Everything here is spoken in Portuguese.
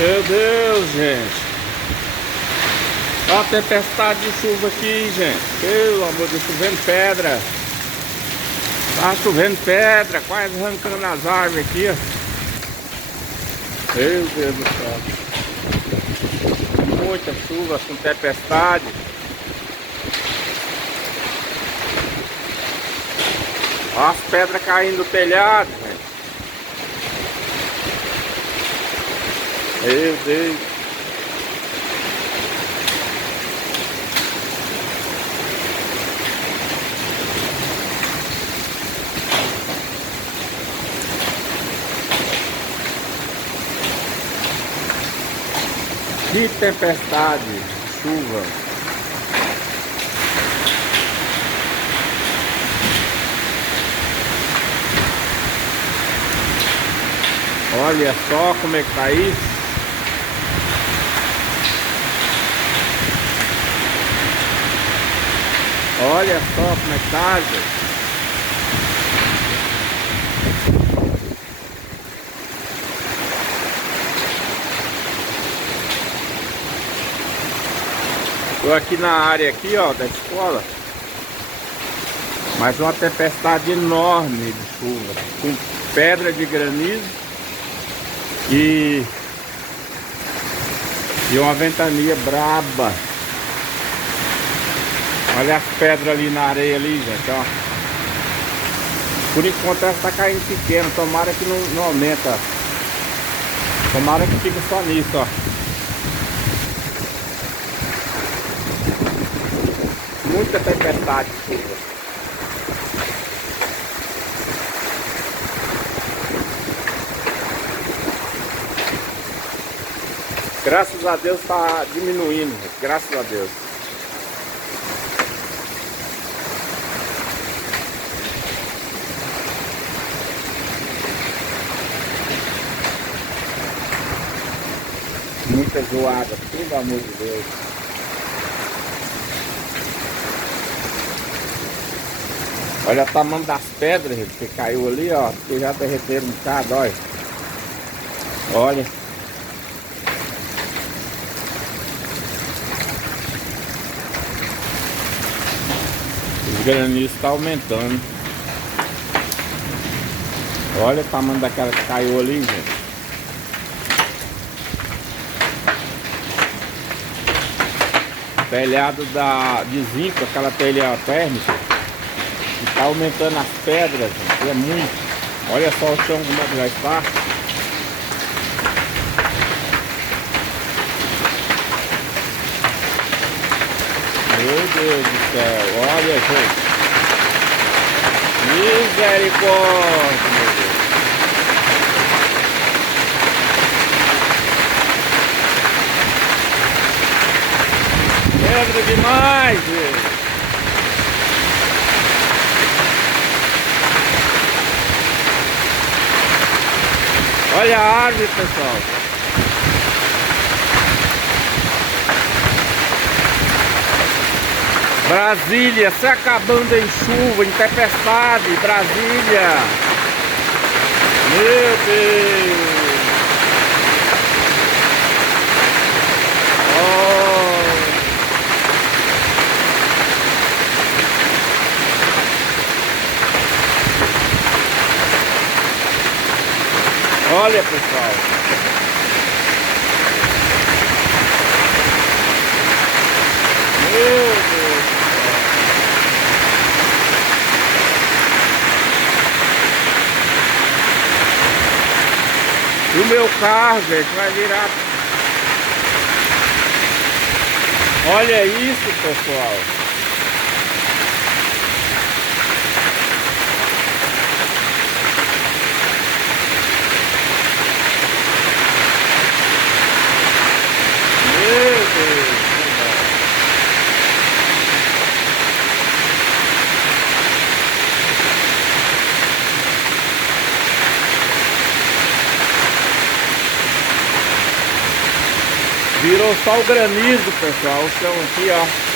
Meu Deus, gente. Olha a tempestade de chuva aqui, gente. Pelo amor de Deus, chovendo pedra. Tá chovendo pedra, quase arrancando as árvores aqui, ó. Meu Deus do céu. Muita chuva com tempestade. Olha as pedras caindo do telhado, gente. Meu Deus. Que tempestade, chuva. Olha só como é que tá isso. Olha só como é que tá, gente. Tô aqui na área aqui, ó, da escola. Mais uma tempestade enorme de chuva, com pedra de granizo e uma ventania braba. Olha as pedras ali na areia ali, gente, ó. Por enquanto ela tá caindo pequeno, tomara que não aumenta. Tomara que fique só nisso, ó. Muita tempestade de chuva. Graças a Deus tá diminuindo, graças a Deus. Muita zoada, pelo amor de Deus. Olha o tamanho das pedras, gente, que caiu ali, ó. Que já derreteram um bocado, olha. Olha. Os granizos estão aumentando. Olha o tamanho daquela que caiu ali, gente. Telhado de zinco, aquela telha térmica. Está aumentando as pedras, gente. É muito. Olha só o chão como é que já está. Meu Deus do céu. Olha, gente. Misericórdia, meu Deus. Pedra demais, gente. Olha a árvore, pessoal. Brasília se acabando em chuva, em tempestade. Brasília. Meu Deus. Olha, pessoal. Meu Deus. E o meu carro, gente, vai virar. Olha isso, pessoal. Meu Deus. Virou só o granizo, pessoal. O chão aqui, ó.